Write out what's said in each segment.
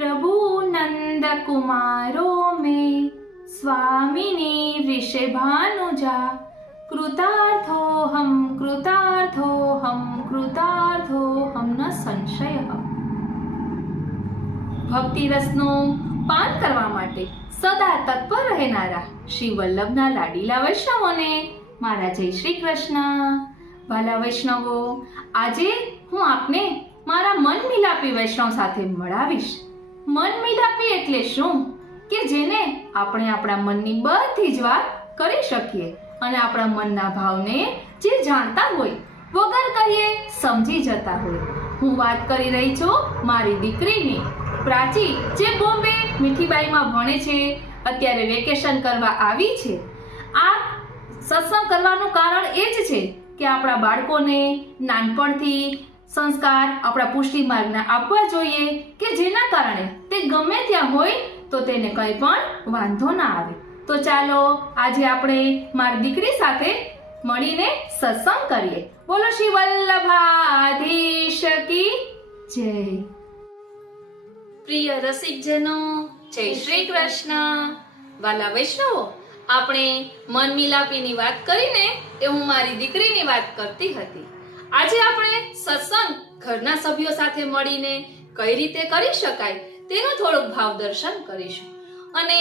प्रभु नंद कुमारो में स्वामिनी वृषभानुजा कृतार्थोऽहं कृतार्थोऽहं न संशयः। ભક્તિ રસનું પાન કરવા માટે સદા તત્પર રહેનારા શ્રી વલ્લભના લાડીલા વૈષ્ણવોને મારા જય શ્રી કૃષ્ણ। વાલા વૈષ્ણવો, આજે હું આપને મારા મન મિલાપી વૈષ્ણવ સાથે મળાવીશ। મન મિલાપી એટલે શું કે જેને આપણે આપણા મનની બધી જ વાત કરી શકીએ અને આપણા મનના ભાવને જે જાણતા હોય વગર કહીએ સમજી જતા હોય। હું વાત કરી રહી છું મારી દીકરીની, પ્રાચી, જે બોમ્બે મીઠીબાઈમાં ભણે છે, અત્યારે વેકેશન કરવા આવી છે। આ સત્સંગ કરવાનું કારણ એ જ છે કે આપણા બાળકોને નાનપણથી સંસ્કાર આપણા પુષ્ટિ માર્ગના આપવા જોઈએ કે જેના કારણે તે ગમે ત્યાં હોય તો તેને કંઈ પણ વાંધો ના આવે। તો ચાલો આજે આપણે મારી દીકરી સાથે મળીને સત્સંગ કરીએ। બોલો શ્રી વલ્લભાધીશ કી જય। પ્રિય રસિકજનો, જય શ્રી કૃષ્ણ। વાલા વૈષ્ણવો, આપણે મન મિલાપીની વાત કરીને એ હું મારી દીકરીની વાત કરતી હતી। આજે આપણે સત્સંગ ઘરના સભ્યો સાથે મળીને કઈ રીતે કરી શકાય તેનું થોડુંક ભાવ દર્શન કરીશું। અને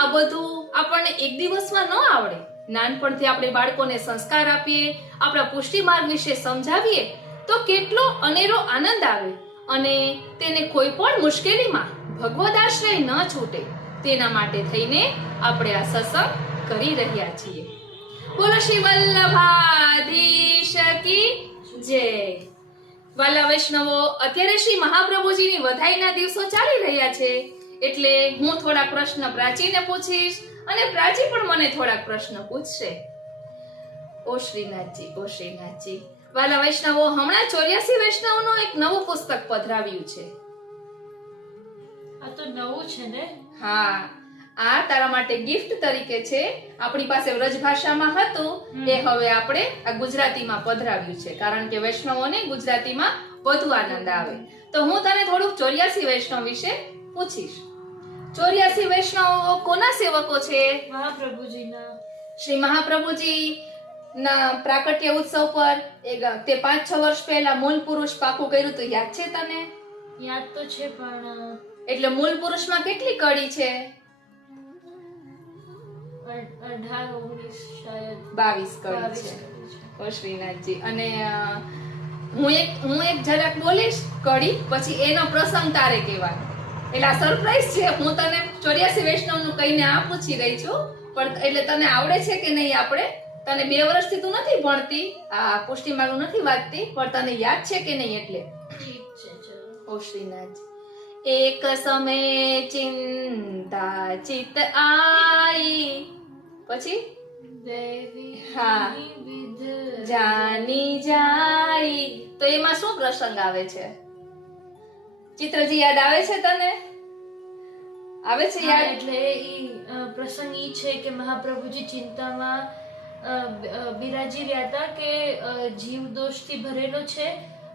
આ બધું આપણને એક દિવસમાં ન આવડે। નાનપણથી આપણે બાળકોને સંસ્કાર આપીએ, આપણા પુષ્ટિ માર્ગ વિશે સમજાવીએ તો કેટલો અનેરો આનંદ આવે અને તેને કોઈ પણ મુશ્કેલીમાં ભગવદ આશ્રય ન છૂટે, તેના માટે થઈને આપણે આ સત્સંગ કરી રહ્યા છીએ। બોલો શ્રી વલ્લભાધીશ કી જય। વાલા વૈષ્ણવો, અત્યારે શ્રી મહાપ્રભુજીની વધાઈના દિવસો ચાલી રહ્યા છે, એટલે હું થોડા પ્રશ્ન પ્રાચીને પૂછીશ અને પ્રાચી પણ મને થોડાક પ્રશ્ન પૂછશે। ઓ શ્રીનાથજી, ઓ શ્રીનાથજી। વાલા વૈષ્ણવો, હમણાં 84 વૈષ્ણવનું એક નવું પુસ્તક પધરાવ્યું છે। આ તો નવું છે ને? હા, આ તારા માટે ગિફ્ટ તરીકે છે। આપણી પાસે વ્રજ ભાષામાં હતું, એ હવે આપણે આ ગુજરાતીમાં પધરાવ્યું છે, કારણ કે વૈષ્ણવોને ગુજરાતીમાં વધુ આનંદ આવે। તો હું તને થોડુંક 84 વૈષ્ણવ વિશે પૂછીશ। 84 વૈષ્ણવો કોના સેવકો છે? મહાપ્રભુજીના। શ્રી મહાપ્રભુજી ના પ્રાકટ્ય ઉત્સવ પર તે 5-6 વર્ષ પહેલા મૂળ પુરુષ પાકું કર્યું હતું, યાદ છે તને? યાદ તો છે, પણ એટલે મૂળ પુરુષમાં કેટલી કડી છે? 18, 19 શાયદ 22 કડી છે। ઓ શ્રીનાથજી, અને હું એક જરાક બોલીશ કડી, પછી એનો પ્રસંગ તારે કહેવાનો। એટલે આ સરપ્રાઈઝ છે, હું તને 84 વૈષ્ણવનું કહીને આ પૂછી રહી છું, પણ એટલે તને આવડે છે કે નહીં? આપણે તને 2 વર્ષથી તું નથી ભણતી, આ પુષ્ટિ માર્ગ નથી વાંચતી, પણ તને યાદ છે કે નહીં? એટલે ઠીક છે, ચલો। ઓ શ્રીનાથજી। એક સમય ચિંતા ચિત આઈ, પછી દેવી હા, વિધ જાની જાય, તો એમાં શું પ્રસંગ આવે છે? ચિત્રજી યાદ આવે છે તને? આવે છે યાદ? એટલે ઈ પ્રસંગ ઈ છે કે મહાપ્રભુજી ચિંતામાં બિરાજી રહ્યા હતા કે જીવ દોષથી ભરેલો છે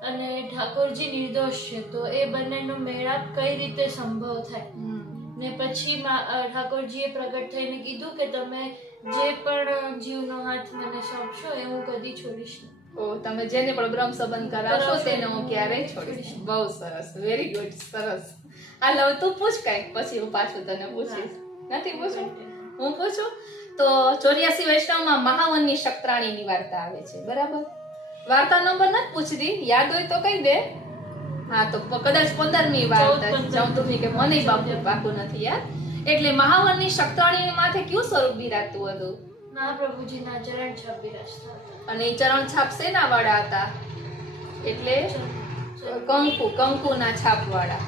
અને ઠાકોરજી નિર્દોષ છે, તો એ બંનેનો મેળાપ કઈ રીતે સંભવ થાય? ને પછી ઠાકોરજીએ પ્રગટ થઈને કીધું કે તમે જે પણ જીવનો હાથ મને સોંપશો એ હું કદી છોડીશ નહીં। ઓ, તમે જેને પણ બ્રહ્મ સંબંધ કરાવશો તેને હું ક્યારેય છોડીશ નહીં। બહુ સરસ, વેરી ગુડ, સરસ। આ લવ તું પૂછ કાંઈક, પછી હું પાછું તને પૂછીશ। નથી પૂછું? હું પૂછું તો 84 વૈષ્ણવમાં મહાવનની શક્રાણીની વાર્તા આવે છે, બરાબર? વાર્તા નંબર નથી પૂછતી, યાદ હોય તો કહી દે। હા, તો કદાચ 15મી વાર્તા, 14મી કે મને બાપુ પાકું નથી યાદ। એટલે મહાવનની શક્રાણી માથે કયું સ્વરૂપ બિરાજતું હતું? મહાપ્રભુજીના ચરણ છાપ બિરાજતા હતા। અને ચરણ છાપ શેના વાળા હતા? એટલે કંકુના છાપ વાળા।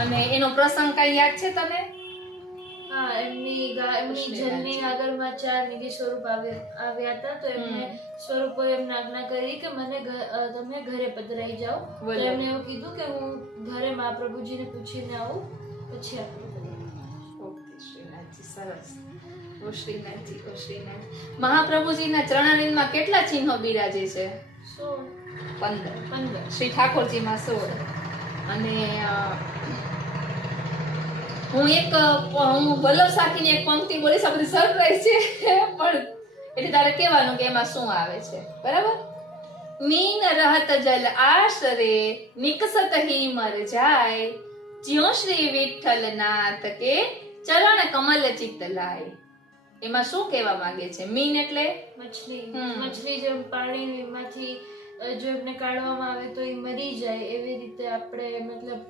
અને એનો પ્રસંગ કઈ યાદ છે તને? હા, એમની જનની આગળમાં 4 નિધિ સ્વરૂપ આવ્યા હતા, તો એમને સ્વરૂપો એમને આજ્ઞા કરી કે મને તમે ઘરે પધરાઈ જાઓ, તો એમને એવું કીધું કે હું ઘરે મહાપ્રભુજીને પૂછીને આવું, પછી આપણે ઓકે શ્રીનાથજી, સરસ। ઓ શ્રીનાથજી, ઓ શ્રીનાથ। મહાપ્રભુજીના ચરણાનંદમાં કેટલા ચિહ્નો બિરાજે છે? 15। શ્રી ઠાકોરજીમાં 16 અને હું વલ્લભ સાખીની એક પંક્તિ બોલીશ, આ બધી સરપ્રાઈઝ છે પણ એટલે તારે કહેવાનું કે એમાં શું આવે છે, બરાબર? મીન રહત જલ આશરે નિકસત હી મર જાય, જ્યો શ્રી વિઠ્ઠલ નાથ કે ચરણ કમલ ચિત્ત લાય. એમાં શું કહેવા માંગે છે? મીન એટલે મછલી જેમ પાણીમાંથી જો એમને કાઢવામાં આવે તો એ મરી જાય, એવી રીતે આપણે મતલબ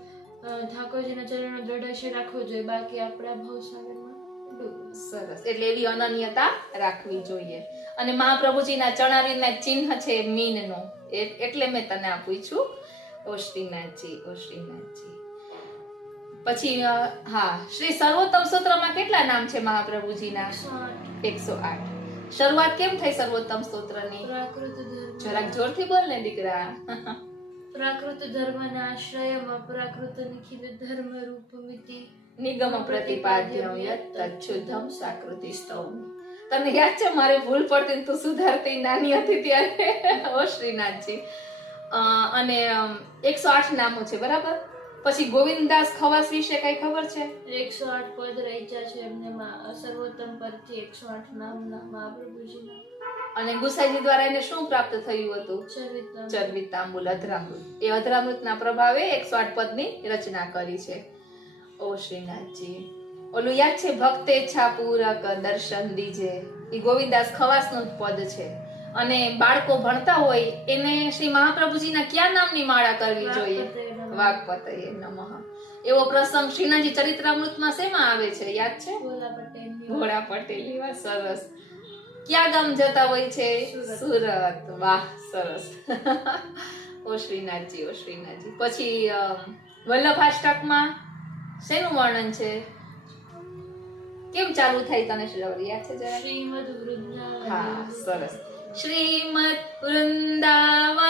ઠાકોરજીના ચરણનો દ્રઢાશય રાખવો જોઈએ, બાકી આપણા ભવસાગરમાં ડૂબવું. સરસ, એટલે એવી અનન્યતા રાખવી જોઈએ. અને મહાપ્રભુજીના ચરણારવિંદના ચિહ્ન છે મીનનું, એટલે મેં તને આ પૂછ્યું. ઓ શ્રીનાથજી. પછી હા, શ્રી સર્વોત્તમ સ્તોત્રમાં કેટલા નામ છે મહાપ્રભુજીના? 108. શરૂઆત કેમ થઈ સર્વોત્તમ સ્તોત્રની? પ્રાકૃત ધર્મ. જરાક જોરથી બોલ ને દીકરા. પ્રાકૃત ધર્મના આશ્રયમાં પ્રાકૃત નિખિલ ધર્મ રૂપમિતિ નિગમ પ્રતિપાદ્યમ યત તચ્છુદ્ધમ સાકૃતિ સ્તવમી. તને યાદ છે મારે ભૂલ પડતી ને તું સુધારતી નાની હતી ત્યારે? ઓ શ્રીનાથજી. અને 108 નામો છે, બરાબર? પછી ગોવિંદદાસ ખવાસ વિશે કઈ ખબર છે? 108 પદ રચ્યા છે એમને સર્વોત્તમ પદથી 108 નામના મહાપ્રભુજીના. અને ગુસાઈજી દ્વારા એને શું પ્રાપ્ત થયું હતું? ચરવિતાંબુલ, અધરામૃત. એ અધરામૃતના પ્રભાવે 108 પદની રચના કરી છે. ઓ શ્રીનાથજી. ઓલું યાદ છે ભક્તેચ્છા પૂરક દર્શન દીજે? એ ગોવિંદાસ ખવાસનું પદ છે. અને બાળકો ભણતા હોય એને શ્રી મહાપ્રભુજીના કયા નામની માળા કરવી જોઈએ? વાગપતયે નમઃ. એવો પ્રસંગ શ્રીનાથજી ચરિત્રામૃતમાં શેમાં આવે છે, યાદ છે? ભોળા પટેલની વાત. સરસ. ક્યાં ગામ જતા હોય છે? સુરત. વાહ, સરસ. ઓ શ્રીનાથજી. પછી વલ્લભાષ્ટકમાં શેનું વર્ણન છે? કેમ ચાલુ થાય તને યાદ છે જરા? શ્રીમદ વૃંદાવન. હા, સરસ. શ્રીમદ વૃંદાવનેન્દુ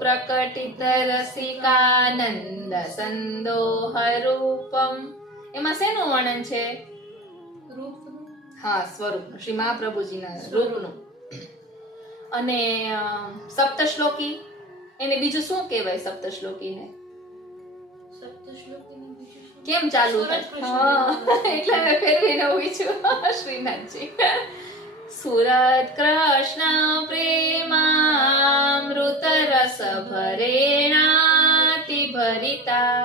પ્રકટિત રસિકાનંદ સંદોહ રૂપમ. એમાં શેનું વર્ણન છે? રૂપનું. હા, સ્વરૂપનું, શ્રી મહાપ્રભુજીના રૂપનું. અને સપ્તશ્લોકી, એને બીજું શું કહેવાય? સપ્તશ્લોકીને કેમ ચાલુ થાય? એટલે મેં ફેરવીને પૂછ્યું. શ્રીનાથજી. સુરત કૃષ્ણ પ્રેમામૃત રસ ભરેણાતિ ભરિતા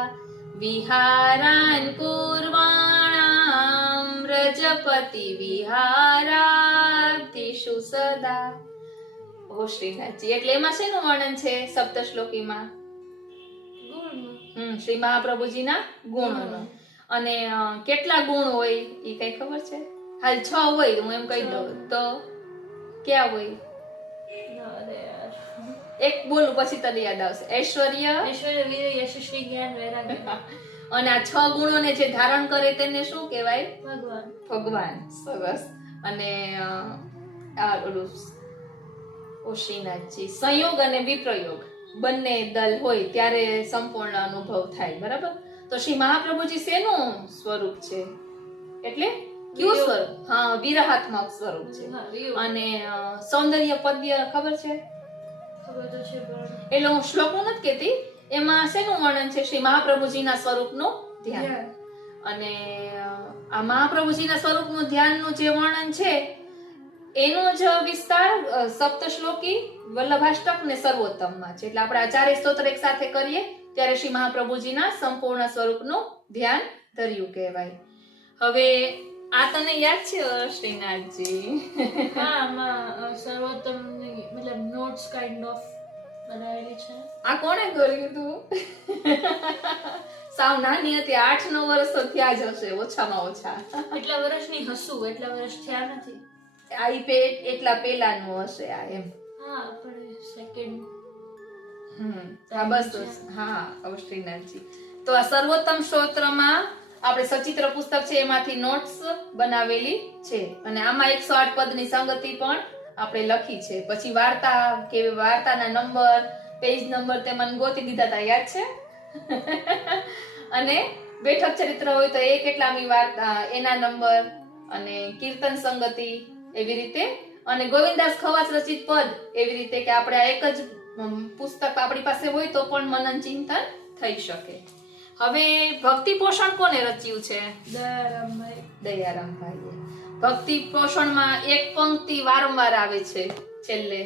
વિહારાન કુર્વાણામ વ્રજપતિ વિહારાતિષુ સદા. ઓ શ્રીનાથજી. એટલે એમાં શેનું વર્ણન છે સપ્તશ્લોકીમાં? શ્રી મહાપ્રભુજીના ગુણોનું. અને કેટલા ગુણ હોય એ કઈ ખબર છે? હાલ 6 હોય, હું એમ કહી દઉં તો ક્યાં હોય? એક બોલું પછી તને યાદ આવશે. ઐશ્વર્ય, વીર, યશ, શ્રી, જ્ઞાન, વૈરાગ્ય. અને આ 6 ગુણોને જે ધારણ કરે તેને શું કહેવાય? ભગવાન. સરસ. અને આ ઓલું ઓ શ્રીનાથજી, સંયોગ અને વિપ્રયોગ બંને દલ હોય ત્યારે સંપૂર્ણ અનુભવ થાય, બરાબર? તો શ્રી મહાપ્રભુજી શેનું સ્વરૂપ છે? એટલે કયું સ્વરૂપ? હા, વિરહાત્મક સ્વરૂપ છે. અને સૌંદર્ય પદ્ય ખબર છે? એટલે હું શ્લોકનું નથી કહેતી, એમાં શેનું વર્ણન છે? શ્રી મહાપ્રભુજીના સ્વરૂપનું ધ્યાન. અને આ મહાપ્રભુજીના સ્વરૂપનું ધ્યાનનું જે વર્ણન છે એનો જ વિસ્તાર સપ્તશ્લોકી, વલ્લભાષ્ટક ને સર્વોત્તમમાં છે. એટલે આપણે આ 4 સ્તોત્ર એક સાથે કરીએ ત્યારે શ્રી મહાપ્રભુજીના સંપૂર્ણ સ્વરૂપનું ધ્યાન ધર્યું કહેવાય. હવે આ તને યાદ છે શ્રીનાથજી? હા, આમાં સર્વોત્તમની મતલબ નોટ્સ કાઇન્ડ ઓફ બનાવેલી છે. આ કોણે કર્યું તું? સાવ નાની હતી, 8-9 વર્ષ તો થયા જ હશે ઓછામાં ઓછા. એટલા વર્ષની હસું, એટલા વર્ષ થયા નથી. આ એટલા પહેલાનું હશે આ, એમ. હા, આપણે સેકન્ડ. હા, બસ. હા, શ્રીનાથજી. તો આ સર્વોત્તમ સ્તોત્રમાં આપણે સચિત્ર પુસ્તક છે એમાંથી નોટ્સ બનાવેલી છે. અને આમાં 108 પદની સંગતિ પણ આપણે લખી છે. પછી વાર્તા કે વાર્તાના નંબર, પેજ નંબર તે મને ગોતી દીધા હતા, યાદ છે? અને બેઠક ચરિત્ર હોય તો એ કેટલામી વાર્તા, એના નંબર, અને કીર્તન સંગતિ એવી રીતે. અને ગોવિંદાસ ખવાસ રચિત પદ એવી રીતે કે આપણે આ એક જ પુસ્તક આપણી પાસે હોય તો પણ મનન ચિંતન થઈ શકે. હવે ભક્તિ પોષણ કોને રચ્યું છે? દયારામભાઈ. દયારામભાઈએ. ભક્તિ પોષણમાં એક પંક્તિ વારંવાર આવે છે છેલ્લે,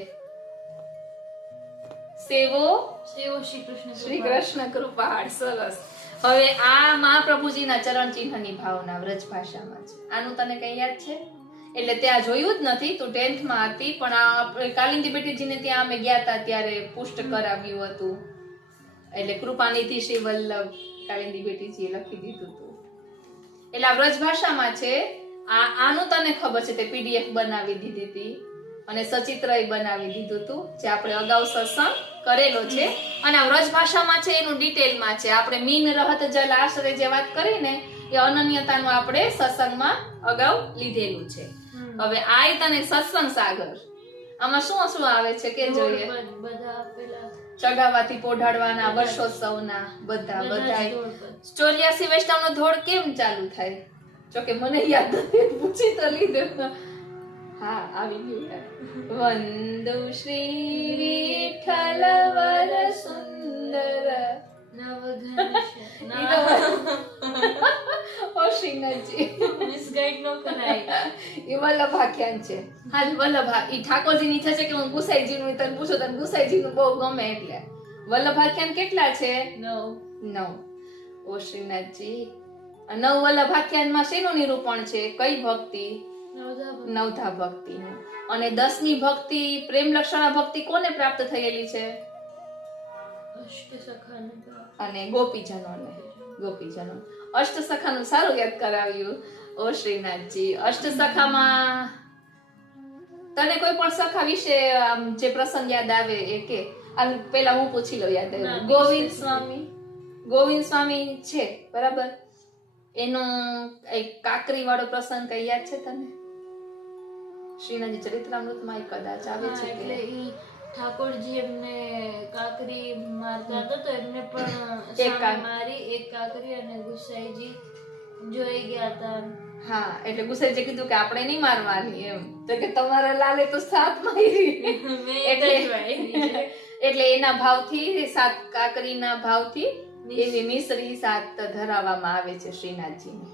સેવો સેવો શ્રી કૃષ્ણ શ્રી કૃષ્ણ કૃપાળ. સરસ. હવે આ મહાપ્રભુજીના ચરણ ચિહ્નની ભાવના વ્રજ ભાષામાં છે. આનું તને કઈ યાદ છે? એટલે ત્યાં જોયું જ નથી, તું 10th માં હતી, પણ આ કાલિંદી બેટીજીને ત્યાં અમે ગયા હતા ત્યારે પુષ્ટ કરાવ્યું હતું. એટલે કૃપાનિધિ શ્રી વલ્લભ કાલિંદી બેટીજીએ લખી દીધું હતું. એટલે આ વ્રજ ભાષામાં છે. આનું તને ખબર છે, તે PDF બનાવી દીધી હતી અને સચિત્રય બનાવી દીધું હતું, જે આપણે અગાઉ સત્સંગ કરેલો છે. અને આ વ્રજ ભાષામાં છે એનું ડિટેલમાં છે. આપણે મીન રહત જલ આશ્રય જે વાત કરીને એ અનન્યતાનું આપણે સત્સંગમાં અગાઉ લીધેલું છે. હવે આય તને સત્સંગ સાગર, આમાં શું શું આવે છે કે જોઈએ? બધા પેલા ચગાવાથી પોઢાડવાના, વર્ષોત્સવના બધા 84 વૈષ્ણવનો ધોળ કેમ ચાલુ થાય? જોકે મને યાદ નથી, પૂછી તો લીધે. હા, આવી ગયું. વંદુ શ્રી વિઠ્ઠલ વર સુંદર ઓ શ્રીનાથજી, મિસગાઈડ નો કરાય. એ વલ્લભાખ્યાન છે. હાલ વલ્લભા ઈ ઠાકોરજીની ઈચ્છા છે કે હું ગુસાઈજીનું તને પૂછો, તને ગુસાઈજીનું બહુ ગમે એટલે. વલ્લભાખ્યાન કેટલા છે? 9. ઓ શ્રીનાથજી, 9 વલ્લભાખ્યાનમાં શેનું નિરૂપણ છે? કઈ ભક્તિ? નવધા ભક્તિનું. અને 10મી ભક્તિ પ્રેમ લક્ષણા ભક્તિ કોને પ્રાપ્ત થયેલી છે? અને ગોપીજનોને. ગોપીજનો અષ્ટસખાનું સારું યાદ કરાવ્યું ઓ શ્રીનાથજી. અષ્ટસખામાં તને કોઈ પણ સખા વિશે જે પ્રસંગ યાદ આવે એ કે? પેલા હું પૂછી લઉં. યાદ આવ્યું. ગોવિંદ સ્વામી છે, બરાબર? એનો એક કાકરી વાળો પ્રસંગ કઈ યાદ છે તને? શ્રીનાથજી ચરિત્રામૃતમાં એક કદાચ આવે છે કે ઠાકોરજી એમને કાકરી મારતા હતા, તો એમને પણ મારી એક કાકરી અને ગુસાઈજી જોઈ ગયા હતા. હા, એટલે ગુસાઈજી કીધું કે આપણે નહીં મારવાની એમ, તો કે તમારા લાલે તો 7 મારી. એટલે એના ભાવથી 7 કાકરીના ભાવથી એવી મિશ્રી 7 ધરાવવામાં આવે છે શ્રીનાથજીને.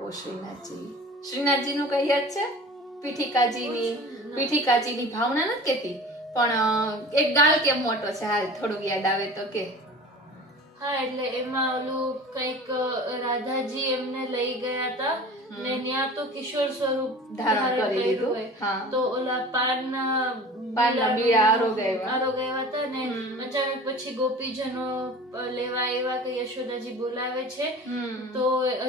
ઓ શ્રીનાથજી. શ્રીનાથજીનું કઈ યાદ છે? પીઠિકાજીની ભાવના નથી કેતી, પણ એક ગાલ કેમ મોટો છે? હાલ થોડુંક યાદ આવે તો કે. હા, એટલે એમાં ઓલું કઈક રાધાજી એમને લઈ ગયા હતા ને ત્યાં તો કિશોર સ્વરૂપ ધારણ કરી લીધું. તો ઓલા પાનના બીડા આરોગાવ્યા હતા ને અચાનક પછી ગોપીજનો લેવા આવ્યા કે યશોદાજી બોલાવે છે, તો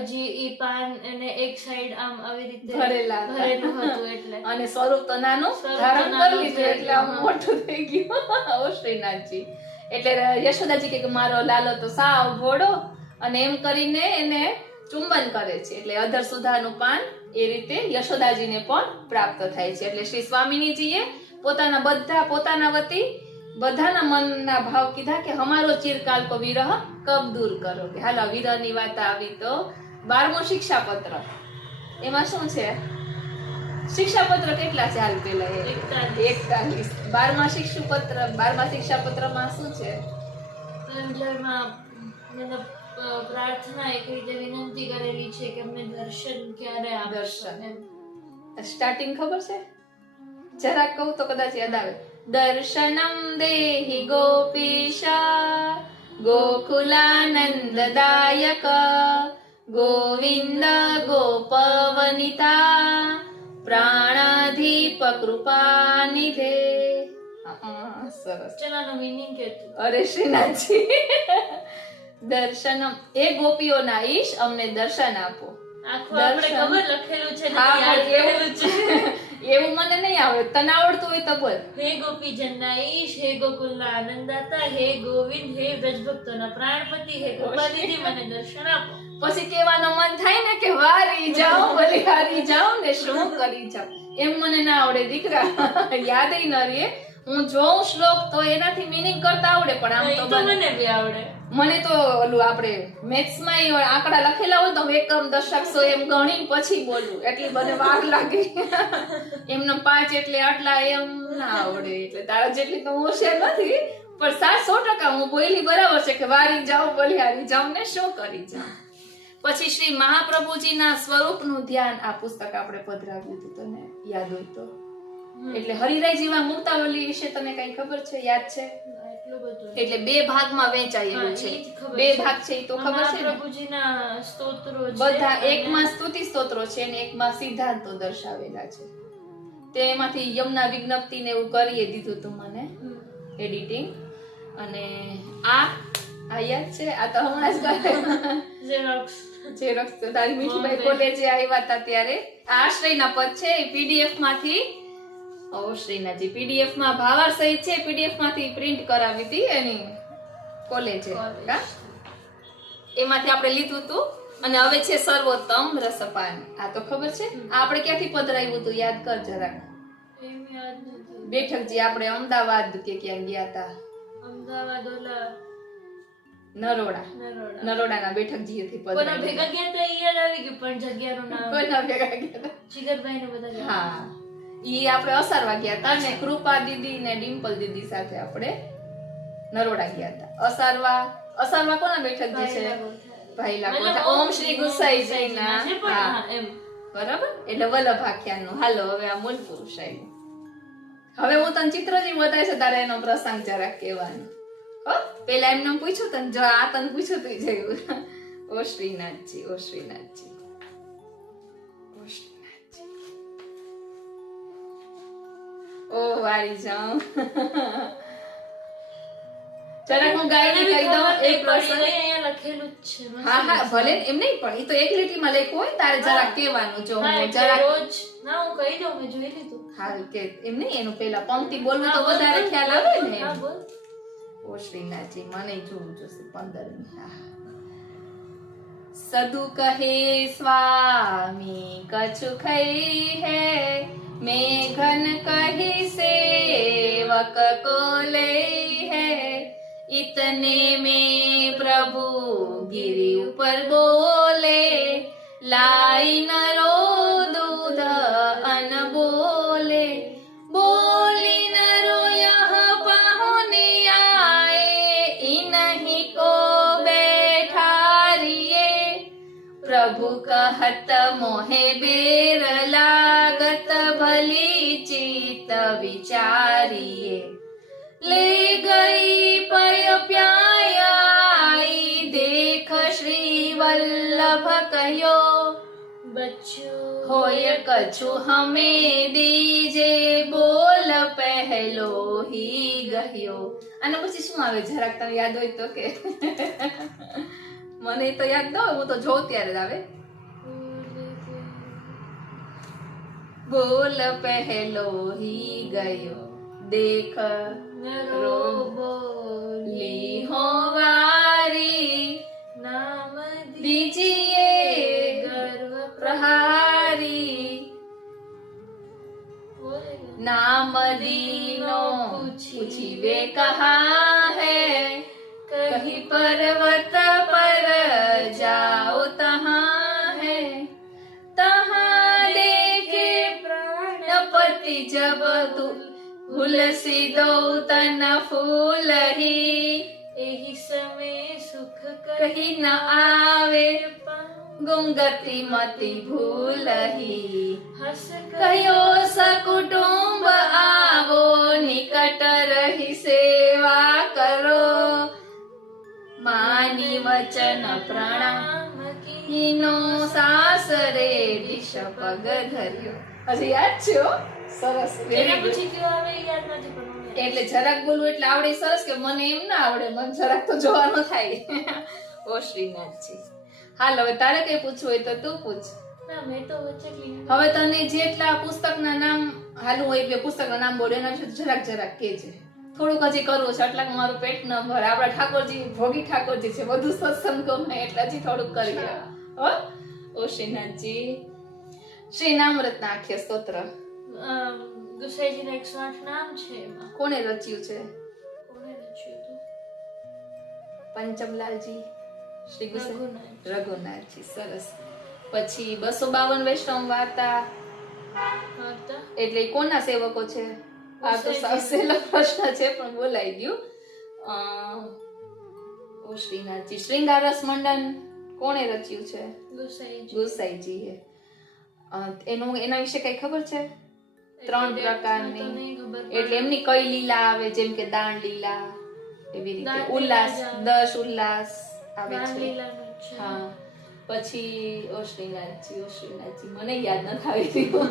હજી ઈ પાન એને એક સાઈડ આમ આવી રીતે ભરેલું હતું, એટલે અને સ્વરૂપ તો નાનું ધારણ કરી લીધું એટલે આમ મોટું થઈ ગયું. ઓ શ્રીનાથજી. એટલે યશોદાજી કે મારો લાલો તો સાવ ભોળો, અને એમ કરીને એને ચુંબન કરે છે. એટલે અધર સુધાનું પાન એ રીતે યશોદાજીને પણ પ્રાપ્ત થાય છે. એટલે શ્રી સ્વામિનીજીએ પોતાના વતી બધાના મનના ભાવ કીધા કે હમારો ચિરકાલ કો વિરહ કબ દૂર કરો. કે હાલો વિરહની વાત આવી તો 12મું શિક્ષાપત્ર, એમાં શું છે? શિક્ષાપત્ર કેટલા છે? હાલ પેલા 41. 12મા શિક્ષાપત્રમાં શું છે? પ્રાર્થના એક રીતે વિનંતી કરેલી છે કે અમને દર્શન ક્યારે આપશો. સ્ટાર્ટિંગ ખબર છે? જરાક કહું તો કદાચ યાદ આવે. દર્શનમ દેહી ગોપીશા ગોકુલાનંદદાયક ગોવિંદ ગોપવનિતા પ્રાણાધીપ કૃપાનિધે. સરસ. ચલાનો મીનિંગ કેતું. અરે શ્રીનાથજી, દર્શનમ એ ગોપીઓના ઈશ અમને દર્શન આપો. આખું આપણે ખબર લખેલું છે ને યાદ રહેલું છે. એવું મને નહીં આવડે, તને આવડતું હોય તો બોલ. હે ગોપીજનના ઈશ, હે ગોકુલના આનંદદાતા, હે ગોવિંદ, હે વ્રજભક્તોના પ્રાણપતિ, હે કૃપાનિધિ, મને દર્શન આપો. પછી કહેવાનું મન થાય ને કે વારી જાઉં બલિહારી જાઉં ને શું કરી જાઉં. એમ મને ના આવડે દીકરા, યાદ ન રહે. હું જોઉં શ્લોક તો એનાથી મીનિંગ કરતા આવડે, પણ આમ તો મને બી આવડે. મને તો ઓલું આપણે મેથ્સમાં આંકડા લખેલા હોય તો એકમ દશક સો એમ ગણી પછી બોલું, એટલી મને વાર લાગે. એમને 5 એટલે આટલા એમ ના આવડે. એટલે તારા જેટલી તો હોશિયાર નથી, પણ 100% હું બોલી બરાબર છે કે વારી જાઉં બલિહારી જાઉં ને શું કરી જાઉં. પછી શ્રી મહાપ્રભુજીના સ્વરૂપનું ધ્યાન આ પુસ્તક આપણે પધરાવ્યું હતું, તને યાદ હોય તો. એટલે હરિરાયજીમાં મુક્તાવલી વિશે તને કઈ ખબર છે, યાદ છે? એટલું બધું એટલે 2 ભાગમાં વહેંચાયેલું છે. 2 ભાગ છે એ તો ખબર છે ને? પ્રભુજીના સ્તોત્રો છે બધા, એકમાં સ્તુતિ સ્તોત્રો છે અને એકમાં સિદ્ધાંતો દર્શાવેલા છે. તેમાંથી યમુના વિજ્ઞપ્તિ ને એવું કરીએ દીધું તું મને એડિટિંગ. અને આ યાદ છે? આ તો હમણાં જ કરે ઝેરોક્સ તો તારી મીઠીભાઈ કોલેજે આવ્યા હતા ત્યારે આ આશ્રયના પદ છે એ પીડીએફ માંથી, શ્રીનાથજી પીડીએફ માં ભાવાર્થ સહિત છે, પીડીએફ માંથી પ્રિન્ટ કરાવી હતી એની કોલેજે. એમાંથી આપણે લીધું હતું. અને હવે છે સર્વોત્તમ રસપાન. આ તો ખબર છે? આ આપણે ક્યાંથી પધરાવ્યું હતું, યાદ કર જરાક. એમ યાદ નથી. બેઠકજી આપણે અમદાવાદ કે ક્યાં ગયા હતા? અમદાવાદ ઓલા નરોડાના બેઠકજી થી કોના ભેગા ગયા હતા યાદ આવી ગયું, પણ જગ્યાનું નામ કોના ભેગા ગયા હતા? જીગરભાઈ ને બધા ગયા. હા, ઈ આપણે અસારવા ગયા હતા ને કૃપા દીદી ને ડિમ્પલ દીદી સાથે આપણે નરોડા ગયા હતા. અસારવા કોના બેઠકજી છે? ભાઈલા કોઠા, ઓમ શ્રી ગુસાઈજીના. હા એમ બરાબર. એટલે વલ્લભ આખ્યાનનું. હાલો હવે આ મૂળ પુરુષ આવ્યું. હવે હું તને ચિત્રજી બતાવીશ, તારે એનો પ્રસંગ જરાક કહેવાનો. પેલા એમને પૂછ્યું તને, જો આ તને પૂછ્યું તું જયું. ઓ શ્રીનાથજી, ઓ શ્રીનાથજી, ઓ શ્રીનાથજી, ઓ વારી જાઉં. જરાક હું ગાઈને કહી દઉં એક પ્રસંગ. અહીંયા લખેલું જ છે. હા ભલે એમ નહીં, પણ ઈ તો એક લીટીમાં લખ્યું હોય, તારે જરાક કહેવાનું. જો હું જરાક રોજ ના હું કહી દઉં, મેં જોઈ લીધું. હા કે એમ નહીં, એનું પેલા પંક્તિ બોલવું તો વધારે ખ્યાલ આવે ને. હા બોલ. ઓ શ્રીનાથજી, મને જોવું જોશે 15મી. સદુ કહે સ્વામી કछु ખઈ હૈ, મેઘન કહી સેવક કો લઈ હૈ, इतने में प्रभु गिरी ऊपर बोले, लाई नरो दूध अन बोले, बोली नरो यह पहुने आए, इन्हीं को बैठारिए, प्रभु कहत मोहे बेर लागत, भली चित विचारिए, ले गई पय प्याई, देख श्री वल्लभ कहो, बच्चों होय कछु हमें दीजे, बोल पहलो ही गह्यो. અને પછી શું આવે જરાક તને યાદ હોય તો કે? મને તો યાદ ન હોય, હું તો જોઉં ત્યારે જ આવે. બોલ પહેલો હી ગયો, દેખ नरो बोली हो वारी, नाम दीजिए गर्व प्रहारी, बोलेगा नाम दीनो पूछी वे कहा है, कहीं पर्वत पर जाओ तहाँ है, तहाँ देखे प्राणपति जब तू तुलसी दो तन फूल ही, एहि समय सुख कहीं न आवे, गुंगति मति भूल ही, हस कहो सकुटुंब आवो, निकट रही सेवा करो, मानी वचन प्रणाम कीनो, सासरे दिश पग धर्यो. હજી યાદ છે? સરસ, વેરી ગુડ. પછી કયો આવે યાદ નથી, પણ એટલે જરાક બોલવું એટલે આવડે સરસ, કે મને એમ ના આવડે, મને જરાક તો જોવાનું થાય. ઓ શ્રીનાથજી. હાલ હવે તારે કઈ પૂછવું હોય તો તું પૂછ. ના મેં તો વચ્ચે લીધું. હવે તને જેટલા પુસ્તકના નામ હાલું હોય કે પુસ્તકના નામ બોલે એના વિશે જરાક કહેજે. થોડુંક હજી કરવું છે, એટલાક મારું પેટ ન ભરે. આપણા ઠાકોરજી ભોગી ઠાકોરજી છે, બધું સત્સંગ ગમે એટલે હજી થોડુંક કરીએ. હો ઓ શ્રીનાથજી. શ્રી નામરત્ન આખ્ય સ્તોત્ર ગુસાઈજીના 108 નામ છે. એમાં કોને રચ્યું છે? કોણે લખ્યું હતું? પંચમલાલજી, શ્રી ગુસાઈ રઘુનાથ. રઘુનાથજી. સરસ. પછી 252 વૈષ્ણવ વાર્તા એટલે કોના સેવકો છે? આ તો સહેલો પ્રશ્ન છે પણ બોલાઈ ગયું. ઓ શ્રીનાથજી, શ્રીંગારસ મંડન કોણે રચ્યું છે? ગુસાઈજી. ગુસાઈજીએ. એના વિશે કઈ ખબર છે? 3 પ્રકારની. તો નહીં ખબર પણ એટલે એમની કઈ લીલા આવે, જેમ કે દાંડ લીલા, એવી રીતે દાંડ ઉલ્લાસ, લીલા જ 10 ઉલ્લાસ આવે દાન છે. લીલાનું જ છે. હા. પછી ઓ શ્રીનાથજી મને યાદ ન આવી રહ્યું.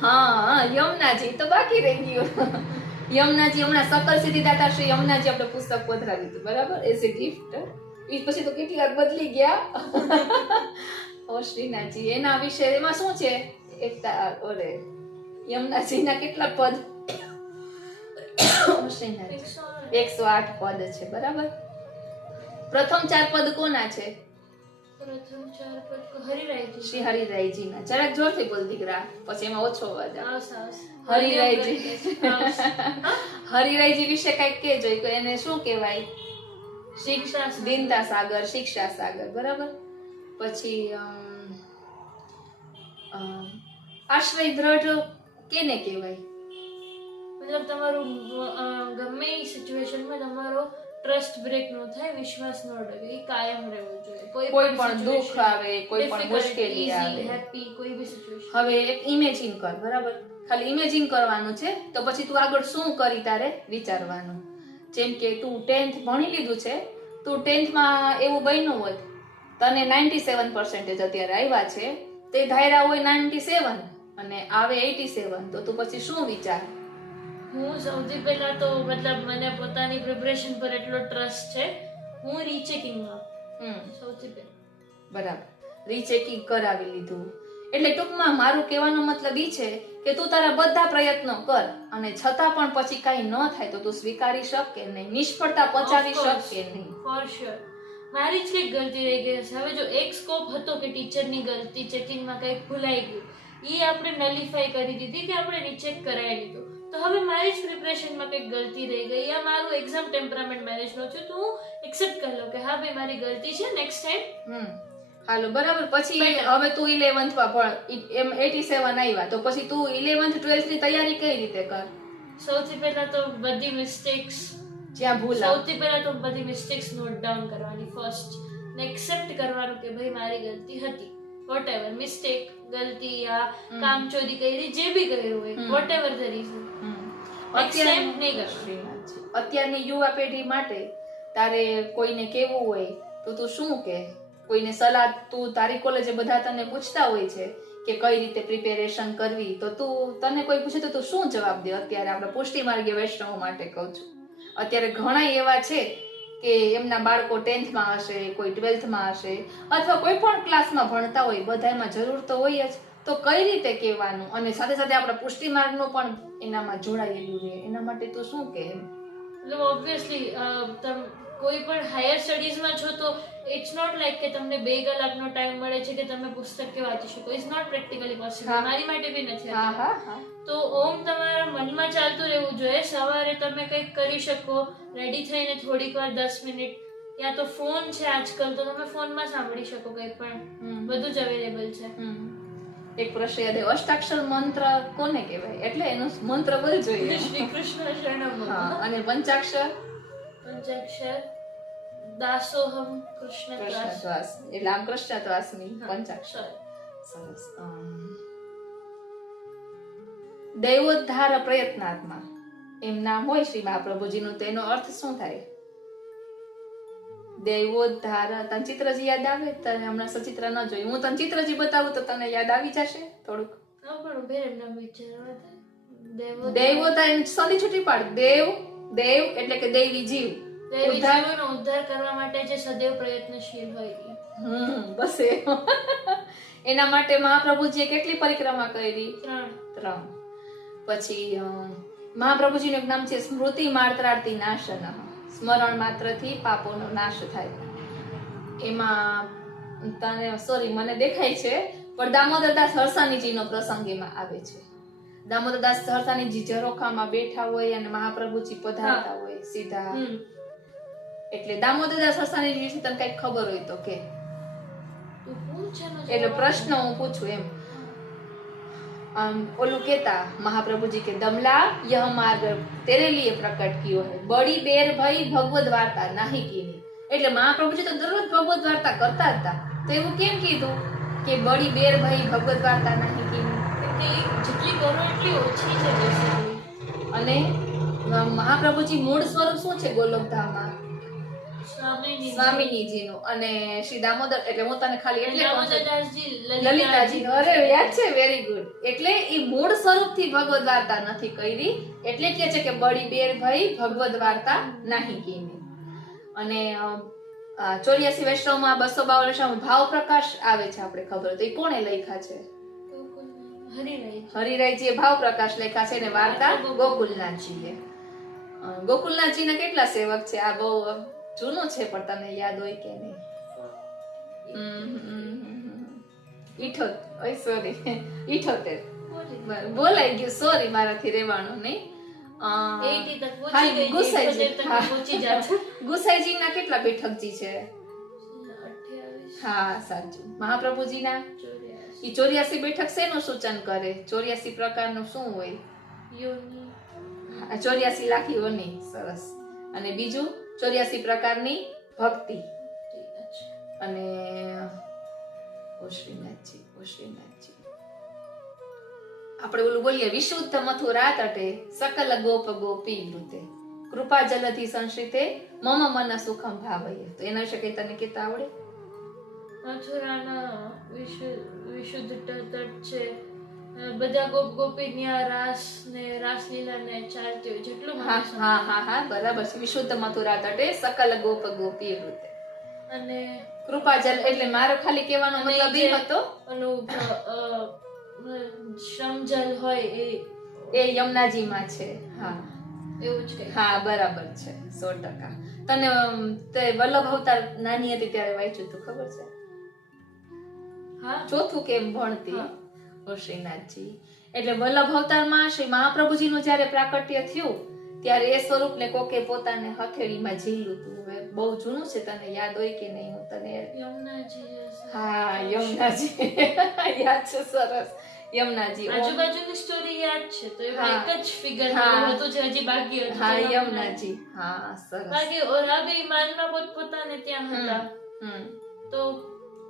હા, યમુનાજી તો બાકી રહી ગયું. યમુનાજી હમણાં સકર સિદ્ધિદાતા શ્રી યમુનાજી આપણે પુસ્તક પધરાવ્યું હતું, બરાબર, એઝ એ ગિફ્ટ. એ પછી તો કેટલી વાર બદલી ગયા. ઓ શ્રીનાથજી, એના વિશે એમાં શું છે? ઓરે યમુનાજીના કેટલા પદ? ઓ શ્રીનાથજી 108 પદ છે, બરાબર. પ્રથમ 4 પદ કોના છે? પ્રથમ 4 પદ હરિરાયજી. શ્રી હરિરાયજીના. જરાક જોરથી બોલ દીકરા, પછી એમાં ઓછો અવાજ આવે. આસ. હરિરાયજી. આસ. હરિરાયજી વિશે કઈક કહેજો, કે એને શું કહેવાય? શિક્ષા દીનતા સાગર, શિક્ષા સાગર, બરાબર. પછી આશ્રય દ્રઢ કેને કહેવાય? મતલબ તમારું ગમે એ સિચ્યુએશનમાં તમારો ટ્રસ્ટ બ્રેક ન થાય, વિશ્વાસ ન ડગે, એ કાયમ રહેવો જોઈએ. કોઈ પણ દુઃખ આવે, કોઈ પણ મુશ્કેલી આવે, હેપી, કોઈ બી સિચ્યુએશન. હવે એક ઇમેજિન કર, બરાબર. ખાલી ઇમેજિન કરવાનું છે, તો પછી તું આગળ શું કરી તારે વિચારવાનું. જેમ કે તું 10th ભણી લીધું છે, તું 10th માં એવું બન્યું હોય, તને 97% અત્યારે આવ્યા છે, તે ધાયરા હોય 97 અને આવે 87, તો તું પછી શું વિચાર? હું સૌથી પહેલા તો મતલબ મને પોતાની પ્રિપરેશન પર એટલો ટ્રસ્ટ છે, હું રીચેકિંગમાં સૌથી પહેલા. બરાબર, રીચેકિંગ કરાવી લીધું. એટલે ટૂંકમાં મારું કહેવાનો મતલબ ઈ છે કે તું તારા બધા પ્રયત્નો કર, અને છતાં પણ પછી કાંઈ ન થાય તો તું સ્વીકારી શક કે નહીં, નિષ્ફળતા પચાવી શક કે નહીં. For sure. મારી જ કંઈક ગલતી રહી ગઈ હશે. હવે જો એક સ્કોપ હતો કે ટીચરની ગલતી, ચેકિંગમાં કંઈક ભૂલાઈ ગયું, એ આપણે નલિફાઈ કરી દીધી કે આપણે રીચેક કરાવી લીધું, તો હવે મારી જ પ્રિપરેશનમાં કંઈક ગલતી રહી ગઈ, યા મારું એક્ઝામ ટેમ્પરામેન્ટ મેનેજ ન થયું, તો હું એક્સેપ્ટ કરી લઉં કે હા ભાઈ મારી ગલતી છે, નેક્સ્ટ ટાઈમ. હાલો, બરાબર. પછી હવે તું 11th માં ભણ, એમ 87 આવ્યા, તો પછી તું 11th 12th ની તૈયારી કઈ રીતે કર? સૌથી પહેલા તો બધી મિસ્ટેક્સ, જ્યાં ભૂલ આવે, સૌથી પહેલા તો બધી મિસ્ટેક્સ નોટ ડાઉન કરવાની ફર્સ્ટ, ને એક્સેપ્ટ કરવાનું કે ભાઈ મારી ગલતી હતી, વોટએવર મિસ્ટેક, ગલતી, યા કામચોરી કરી, જે બી કર્યું હોય, વોટએવર ધ રીઝન, એક્સેપ્ટ નહીં કરવાનું. અત્યારની યુવા પેઢી માટે તારે કોઈને કેવું હોય તો તું શું કે? કોઈને સલાહ, તું તારી કોલેજે બધા તને પૂછતા હોય છે કે કઈ રીતે પ્રિપેરેશન કરવી, તો તને કોઈ પૂછે તો તું શું જવાબ દે? અત્યારે આપણે પુષ્ટિ માર્ગીય વૈષ્ણવ માટે કહું છું, અત્યારે ઘણા એવા છે કે એમના બાળકો 10th માં હશે, કોઈ 12th માં હશે, અથવા કોઈ પણ ક્લાસમાં ભણતા હોય, બધામાં જરૂર તો હોય જ, તો કઈ રીતે કહેવાનું, અને સાથે સાથે આપણા પુષ્ટિ માર્ગનું પણ એનામાં જોડાયેલું રહે, એના માટે તું શું કહે? મતલબ ઓબ્વિયસલી કોઈ પણ હાયર સ્ટડીઝમાં છો તો ઇટ્સ નોટ લાઈક કે તમને 2 કલાકનો ટાઈમ મળે છે કે તમે પુસ્તક કે વાંચી શકો. It's not practically possible. મારી માટે બી નથી. તો ઓમ તમારા મનમાં ચાલતું રહેવું જોઈએ. સવારે તમે કંઈક કરી શકો, રેડી થઈને થોડીક વાર 10 મિનિટ, યા તો ફોન છે આજકાલ, તો તમે ફોનમાં સાંભળી શકો કંઈ પણ, બધું જ અવેલેબલ છે. એક પ્રશ્ન યાદ આવ્યો, અષ્ટાક્ષર મંત્ર કોને કહેવાય? એટલે એનો મંત્ર બોલ જોઈએ. શ્રી કૃષ્ણ શરણમ. અને પંચાક્ષર? પંચાક્ષર દાસોહમ કૃષ્ણ કૃષ્ણત્વાસ, એટલે આમ કૃષ્ણત્વાસની પંચાક્ષર. સરસ. દૈવોદ્ધાર પ્રયત્નાત્મા એમ નામ હોય શ્રી મહાપ્રભુજીનું, તેનો અર્થ શું થાય? દૈવોદ્ધાર. તને ચિત્રજી યાદ આવે? તને હમણાં સચિત્ર ન જોઈ, હું તને ચિત્રજી બતાવું તો તને યાદ આવી જશે થોડુંક. દૈવોદ્ધાર સની છૂટી પાડ. દેવ એટલે કે દૈવી જીવ, દૈવી જીવનો ઉદ્ધાર કરવા માટે જે સદૈવ પ્રયત્નશીલ હોય. બસ એના માટે મહાપ્રભુજીએ કેટલી પરિક્રમા કરી? 3. પછી મહાપ્રભુજીનું એક નામ છે સ્મૃતિ માત્રાર્થી નાશન, સ્મરણ માત્રથી પાપોનો નાશ થાય. એમાં તને મને દેખાય છે, પણ દામોદરદાસ હરસાણીજીનો પ્રસંગ એમાં આવે છે. દામોદરદાસ હરસાણીજી ઝરોખામાં બેઠા હોય અને મહાપ્રભુજી પધારતા હોય સીધા, એટલે દામોદરદાસ હરસાણીજી વિશે તને કઈક ખબર હોય તો કે. એટલે પ્રશ્ન હું પૂછું એમ. ओलू कहता महाप्रभु जी के दमला यह मार्ग तेरे लिए प्रकट कियो है बड़ी बेर भई भगवद वार्ता नाही कीनी એટલે મહાપ્રભુજી તો દરરોજ ભગવદ વાર્તા કરતા હતા તો એવું કેમ કીધું કે બડી બેર ભઈ ભગવદ વાર્તા નહીં કીની જેટલી કરો એટલી ઓછી છે બેસિકલી અને મહાપ્રભુજી મૂળ સ્વરૂપ શું છે ગોલોકધામમાં સ્વામીજીનું અને શ્રી દામોદર એટલે હું તને ખાલી એટલે કહું છું. લલિતાજી અરે યાદ છે વેરી ગુડ એટલે એ મૂળ સ્વરૂપથી ભગવદ વાર્તા નથી કરી એટલે કે છે કે બડી બેર ભઈ ભગવદ વાર્તા નહીં કીની અને 84 વૈષ્ણવમાં 252 વૈષ્ણવમાં ભાવ પ્રકાશ આવે છે આપણે ખબર તો એ કોણે લખ્યા છે હરિરાયજીએ ભાવ પ્રકાશ લખ્યા છે અને વાર્તા ગોકુલનાથજીએ ગોકુલનાથજીના કેટલા સેવક છે આ બહુ જૂનું છે પણ તને યાદ હોય કે નહીં ઈઠોતેર બોલાઈ ગયું સોરી મારાથી રહેવાનું નહીં ગુસાઈજી ના કેટલા બેઠકજી છે હા સાચું મહાપ્રભુજીના ઈ 84 બેઠક શેનું સૂચન કરે 84 પ્રકારનું શું હોય 84 લાખ યોની સરસ અને બીજું 84 પ્રકારની ભક્તિ અને ઓશ્રીનાથજી આપણે ઓલું બોલીએ વિશુદ્ધ મથુરા તટે સકલ ગોપ ગોપી વૃતે કૃપા જલધિ સંશ્રિતે મમ મન સુખમ ભાવયે તો એના વિશે કઈ તને કેતા આવડે મથુરાના વિશુદ્ધ તટ છે બધા ગોપ ગોપી ન્યા રાસલીલા ને ચાલતી હોય જેટલું હા બરાબર છે વિશુદ્ધ મથુરા તટે સકલ ગોપ ગોપી વૃતે અને કૃપા જલ એટલે મારો ખાલી કહેવાનો મતલબ એ હતો શ્રમજલ હોય એ યમુનાજીમાં છે હા એવું જ કઈ હા બરાબર છે 100% તને તે વલ્લભ અવતાર નાની હતી ત્યારે વાંચ્યું તું ખબર છે હા ચોથું કેમ ભણતી શ્રીનાથજી એટલે વલ્લભ અવતારમાં શ્રી મહાપ્રભુજીનું જ્યારે પ્રાકટ્ય થયું ત્યારે એ સ્વરૂપને કોકે પોતાને હથેળીમાં ઝીલ્યું હતું હવે બહુ જૂનું છે તને યાદ હોય કે નહીં હું તને યમુનાજી હા યમુનાજી યાદ છે સરસ યમુનાજી આજુબાજુની સ્ટોરી યાદ છે તો એ એક જ ફિગર હતું જે હજી બાકી હતું હા યમુનાજી હા સરસ બાકી ઓરા બે માનના પોતપોતાને ત્યાં હતા તો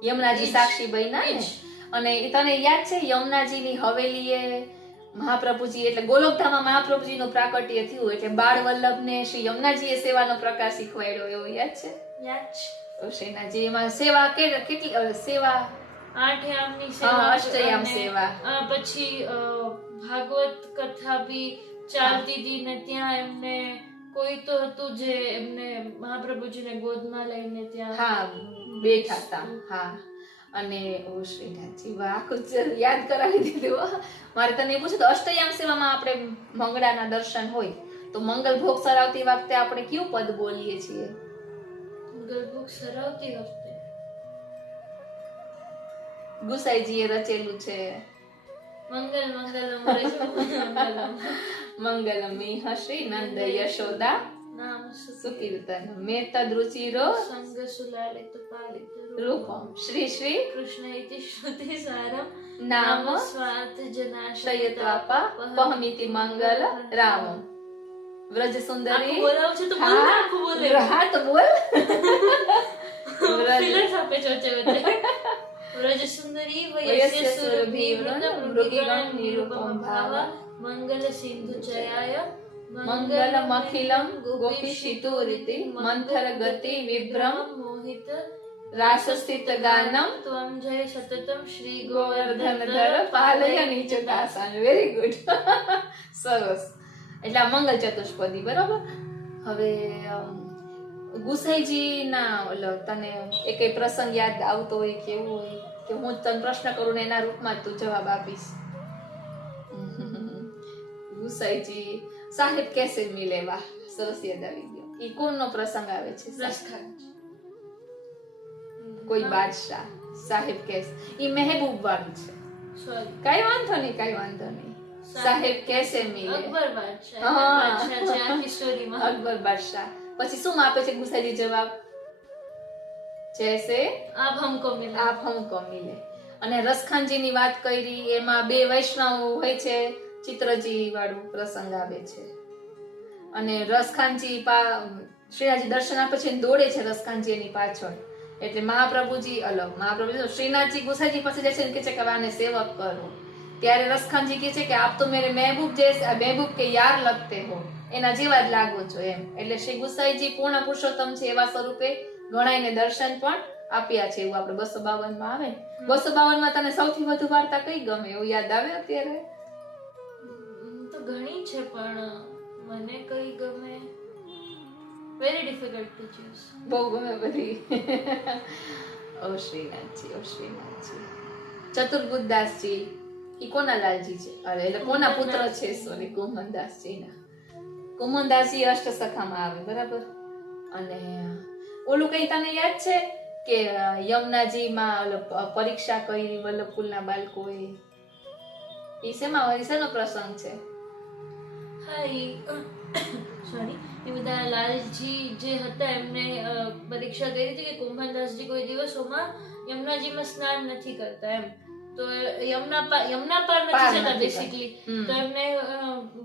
યમુનાજી સાક્ષી બન્યા ને અને તને યાદ છે યમુનાજીની હવેલીએ મહાપ્રભુજી એટલે ગોલોકધામમાં મહાપ્રભુજીનું પ્રાકટ્ય થયું એટલે બાળ વલ્લભને શ્રી યમુનાજીએ સેવાનો પ્રકાર શીખવાડ્યો એવું યાદ છે શ્રીનાથજી એમાં સેવા કેટલી સેવા 8 યામની સેવા અષ્ટયામ સેવા પછી ભાગવત કથા બી ચાલતી હતી ને ત્યાં એમને કોઈ તો હતું જે એમને મહાપ્રભુજીને ગોદમાં લઈને ત્યાં હા બેઠા હતા હા અને ઓ શ્રીનાથજી વાહ આખું યાદ કરાવી દીધું મારે તને પૂછ્યું તો અષ્ટયામ સેવામાં આપણે મંગળાના દર્શન હોય તો મંગલ ભોગ સરાવતી વખતે આપણે કયું પદ બોલીએ છીએ મંગલ ભોગ સરાવતી વખતે ગુસાઈજીએ રચેલું છે મંગલમ શ્રી નંદ યશોદા નામ સુકીર્તન મેં તદ્રુચિરો સંગ સુલાલિત પાલિત રૂપમ શ્રી શ્રી કૃષ્ણ ઇતિ શ્રુતિ સારમ નામ સ્વાર્થ જનાશયત્વાપા પહમિતિ મંગલ રામમ વ્રજ સુંદરી બોલાવ છે તો બોલ આખું બોલે હા તો બોલ ફિલસ આપે ચોચે વચ્ચે વ્રજ સુંદરી વયસ્ય સુરભી વૃંદ મૃગીગણ નિરૂપમ ભાવ મંગલ સિંધુ જયાય મંગલમ અખિલમ ગોપીશિતુરિતિ મંથર ગતિ વિભ્રમ મોહિત રાસસ્થિત ગાનમ ત્વમ જય સતતમ શ્રી ગોવર્ધનધર પાલય નીચતાસન વેરી ગુડ સરસ એટલે આ મંગલ ચતુષ્પદી બરાબર હવે ગુસાઈજી ના ઓલો તને એકે પ્રસંગ યાદ આવતો હોય કે એવું હોય કે હું તને પ્રશ્ન કરું ને એના રૂપમાં તું જવાબ આપીશ ગુસાઈજી સાહેબ કેસે મિલે વાહ સરસ યાદ આવી ગયો ઈ કોનો પ્રસંગ આવે છે કોઈ બાદશાહ સાહેબ કેસ ઈ મહેબૂબ વાળું છે કઈ વાંધો નહીં સાહેબ કેસે મિલે અકબર બાદશાહ છે આખી સ્ટોરીમાં અકબર બાદશાહ પછી શું આપે છે ગુસાઈજી જવાબ જૈસે આપ હમકો મિલે અને રસખાનજીની વાત કરી, એમાં બે વૈષ્ણવ હોય છે, ચિત્રજી વાળું પ્રસંગ આવે છે. અને રસખાનજી શ્રીનાથજી દર્શન આપે છે, દોડે છે રસખાનજી એની પાછળ. એટલે મહાપ્રભુજી શ્રીનાથજી ગુસાઈજી પાસે જાય છે અને કહે છે કે આને સેવક કરો. ત્યારે રસખાનજી કહે છે કે આપ તો મેરે મહેબૂબ કે યાર લગતે હો, એના જેવા જ લાગો છો એમ. એટલે શ્રી ગુસાઈજી પૂર્ણ પુરુષોત્તમ છે એવા સ્વરૂપે ગણાઈને દર્શન પણ આપ્યા છે. એવું આપણે 252 માં આવે. 252 માં તને સૌથી વધુ વાર્તા કઈ ગમે એવું યાદ આવે અત્યારે? તો ઘણી છે પણ મને કઈ ગમે, વેરી ડિફિકલ્ટ ટુ ચૂઝ. બહુ ગમે બધી. ઓ શ્રીનાથજી. ચતુર્બુદ્ધદાસજી ઈ કોના લાલજી છે? અરે એટલે કોના પુત્ર છે? સોરી, કુમનદાસજી ના. કુમનદાસજી અષ્ટસખામાં આવે, બરાબર. અને ઓલું કઈ તને યાદ છે કે યમુનાજી માં પરીક્ષા કરી વલ્લભકુલના બાળકોએ? ઈ શેનો પ્રસંગ છે? હા, સોરી, એ બધા લાલજી જે હતા એમને પરીક્ષા કરી હતી કે કુંભનદાસજી કોઈ દિવસોમાં યમુનાજીમાં સ્નાન નથી કરતા એમ. તો યમુના પાર નથી જતા બેસિકલી. તો એમને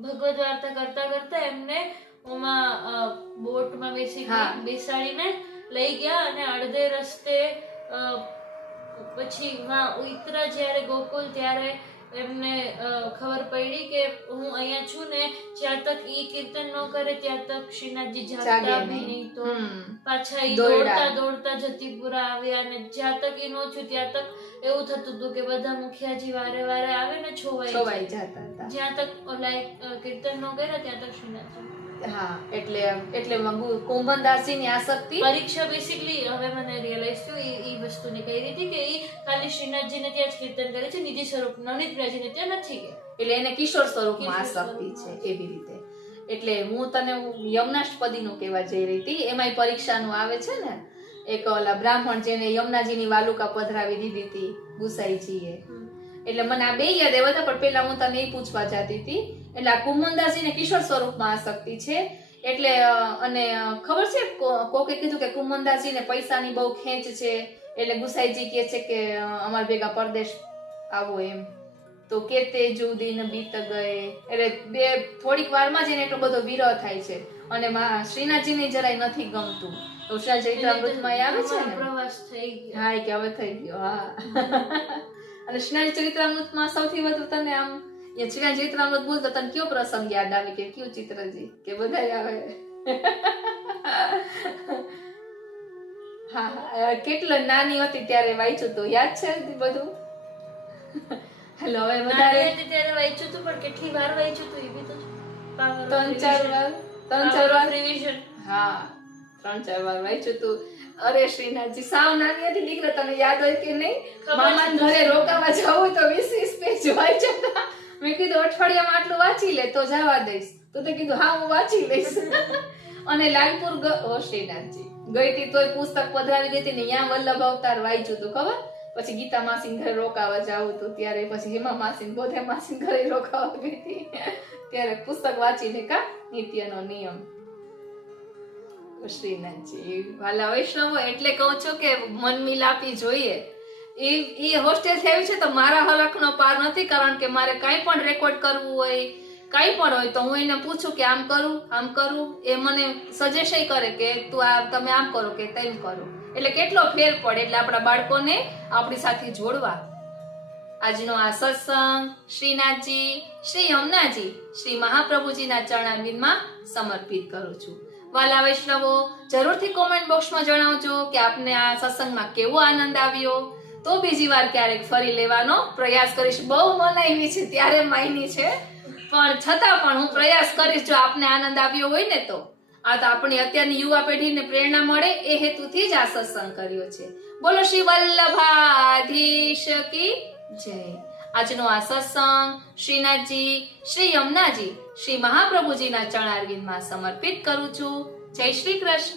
ભગવદ વાર્તા કરતા કરતા એમને બોટમાં બેસાડીને લઈ ગયા અને અડધે રસ્તે પછી ઉતરા જ્યારે ગોકુલ, ત્યારે એમને ખબર પડી કે હું અહીંયા છું ને જ્યાં તક ઈ કીર્તન ન કરે ત્યાં તક શ્રીનાથજી જાગતા નહીં. તો પાછા ઈ દોડતા જતીપુરા આવ્યા અને જ્યાં તક ઈ નો છું ત્યાં તક એવું થતું હતું કે બધા મુખિયાજી વારે વારે આવે ને છોવાઈ જતા હતા. જ્યાં તક કીર્તન ન કર્યા ત્યાં તક શ્રીનાથજી. હા, એટલે કુંભનદાસજીની આસક્તિ પરીક્ષા બેસિકલી હવે મને રિયલાઇઝ થયું ઈ વસ્તુની કઈ રીતે કે ઈ ખાલી શ્રીનાથજીને ત્યાં જ કીર્તન કરે છે, નિધિ સ્વરૂપ નવનીત પ્રાજીને ત્યાં નથી કે. એટલે એને કિશોર સ્વરૂપમાં આસક્તિ છે એવી રીતે. એટલે હું તને યમનાષ્ટપદીનું કહેવા જઈ રહી હતી. એમાંય પરીક્ષાનું આવે છે ને, એક ઓલા બ્રાહ્મણ જેને યમુનાજીની વાલુકા પધરાવી દીધી હતી ગુસાઈજીએ. એટલે મને આ બે યાદ આવ્યા હતા, પણ પેલા હું તને એ પૂછવા જતી હતી. એટલે આ કુમનદાસજીને કિશોર સ્વરૂપમાં આસક્તિ છે. એટલે અને ખબર છે કોકે કીધું કે કુમનદાસજીને પૈસાની બહુ ખેંચ છે, એટલે ગુસાઈજી કહે છે કે અમાર ભેગા પરદેશ આવો એમ. તો કેતે જુ દિન બીત ગયે, એટલે થોડીક વારમાં જ એને એટલો બધો વિરહ થાય છે. અને શ્રીનાથજીને જરાય નથી ગમતું. તો ચરિત્રામૃતમાં આવે છે ને, પ્રવાસ થઈ ગયો. હા, કે હવે થઈ ગયો. હા. અને શ્રીનાથજી ચરિત્રામૃતમાં સૌથી વધુ તને આમ શ્રીનાથ ચરિત્રામૃત બોલતો તને કયો પ્રસંગ યાદ આવે કે કયું ચિત્રજી કે બધા આવે? હા, કેટલો નાની હતી ત્યારે વાંચ્યું તો યાદ છે બધું? હેલો, હવે વધારે ત્યારે વાંચ્યું હતું પણ કેટલી વાર વાંચ્યું હતું એ બી તો 3-4 વાર રિવિઝન. હા, 3-4 વાર વાંચ્યું હતું. અરે શ્રીનાથજી, સાવ નાની હતી દીકરા, તને યાદ હોય કે નહીં? મામાના ઘરે રોકાવા જવું તો 20-20 પેજ વાંચ્યા. મેં કીધું અઠવાડિયામાં આટલું વાંચી લે તો જવા દઈશ. તો તે કીધું હા હું વાંચી લઈશ. અને લાલપુર શ્રીનાથજી ગઈ હતી તોય પુસ્તક પધરાવી ગઈ હતી ને, ત્યાં વલ્લભ અવતાર વાંચ્યું હતું ખબર. પછી ગીતા માસી ઘરે રોકાવા જવું હતું ત્યારે, પછી હેમા માસી બોધે માસી ઘરે રોકાવા ગઈ હતી ત્યારે પુસ્તક વાંચીને કા નિત્યનો નિયમ. શ્રીનાથજી વાલા વૈષ્ણવો, એટલે કહું છું કે મન મિલાપી જોઈએ. એ હોસ્ટેલ થયું છે તો મારા હલકનો પાર નથી, કારણ કે મારે કાંઈ પણ રેકોર્ડ કરવું હોય, કાંઈ પણ હોય તો હું એને પૂછું કે આમ કરું, એ મને સજેશન કરે કે તમે આમ કરો કે તેમ કરો. એટલે કેટલો ફેર પડે. એટલે આપણા બાળકોને આપણી સાથે જોડવા આજનો આ સત્સંગ શ્રીનાથજી, શ્રી યમુનાજી, શ્રી મહાપ્રભુજીના ચરણારવિંદમાં સમર્પિત કરું છું. વાલા વૈષ્ણવો, જરૂરથી કોમેન્ટ બોક્સમાં જણાવજો કે આપને આ સત્સંગમાં કેવો આનંદ આવ્યો. તો બીજી વાર ક્યારેક ફરી લેવાનો પ્રયાસ કરીશ. બહુ મનાવી છે ત્યારે માયની છે, પણ છતાં પણ હું પ્રયાસ કરીશ. જો આપને આનંદ આવ્યો હોય ને તો આ તો આપણી અત્યારની યુવા પેઢીને પ્રેરણા મળે એ હેતુથી જ આ સત્સંગ કર્યો છે. બોલો શ્રી વલ્લભાધીશ કી જય. આજનો આ સત્સંગ શ્રીનાથજી, શ્રી યમુનાજી, શ્રી મહાપ્રભુજીના ચરણારવિંદમાં સમર્પિત કરું છું. જય શ્રી કૃષ્ણ.